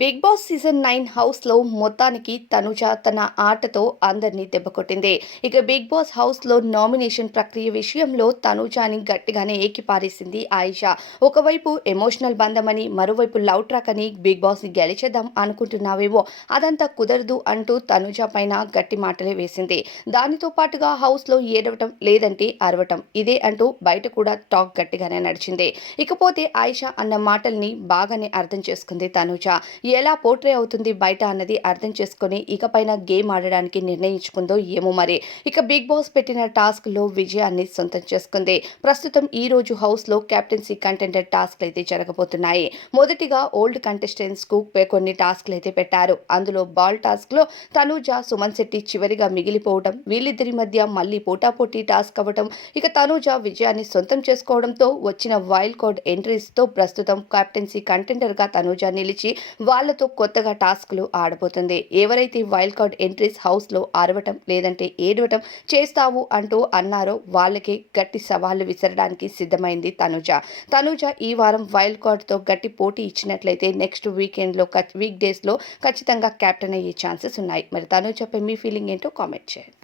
Big boss season nine హౌస్లో మొత్తానికి తనుజ తన ఆటతో అందరినీ దెబ్బకొట్టింది. ఇక బిగ్ బాస్ హౌస్లో నామినేషన్ ప్రక్రియ విషయంలో తనుజాని గట్టిగానే ఏకిపారేసింది ఆయిషా. ఒకవైపు ఎమోషనల్ బంధమని మరోవైపు లవ్ ట్రాక్ అని బిగ్ బాస్ని గెలిచేద్దాం అనుకుంటున్నావేమో అదంతా కుదరదు అంటూ తనుజ పైన గట్టి మాటలే వేసింది. దానితో పాటుగా హౌస్లో ఏడవటం లేదంటే అరవటం ఇదే అంటూ బయట కూడా టాక్ గట్టిగానే నడిచింది. ఇకపోతే ఆయిషా అన్న మాటల్ని బాగానే అర్థం చేసుకుంది తనుజ. ఎలా పోర్ట్రే అవుతుంది బయట అన్నది అర్థం చేసుకుని ఇకపైన గేమ్ ఆడడానికి నిర్ణయించుకుందో ఏమో మరి. ఇక బిగ్ బాస్ పెట్టిన టాస్క్లో విజయాన్ని సొంతం చేసుకుంది. ప్రస్తుతం ఈ రోజు హౌస్లో కెప్టెన్సీ కంటెండర్ టాస్క్లు అయితే జరగబోతున్నాయి. మొదటిగా ఓల్డ్ కంటెస్టెంట్స్కు కొన్ని టాస్క్లు అయితే పెట్టారు. అందులో బాల్ టాస్క్లో తనూజ సుమన్ శెట్టి చివరిగా మిగిలిపోవడం వీళ్ళిద్దరి మధ్య మళ్ళీ పోటాపోటీ టాస్క్ అవ్వడం ఇక తనూజ విజయాన్ని సొంతం చేసుకోవడంతో వచ్చిన వైల్డ్ కార్డ్ ఎంట్రీస్తో ప్రస్తుతం కెప్టెన్సీ కంటెండర్గా తనూజ నిలిచి వాళ్ళతో కొత్తగా టాస్క్లు ఆడబోతుంది. ఎవరైతే వైల్డ్ కార్డ్ ఎంట్రీస్ హౌస్లో అరవటం లేదంటే ఏడవటం చేస్తావు అంటూ అన్నారో వాళ్ళకే గట్టి సవాళ్ళు విసరడానికి సిద్ధమైంది తనుజ. తనుజ ఈ వారం వైల్డ్ కార్డ్తో గట్టి పోటీ ఇచ్చినట్లయితే నెక్స్ట్ వీకెండ్లో వీక్ డేస్లో ఖచ్చితంగా క్యాప్టెన్ అయ్యే ఛాన్సెస్ ఉన్నాయి. మరి తనుజపై మీ ఫీలింగ్ ఏంటో కామెంట్ చేయండి.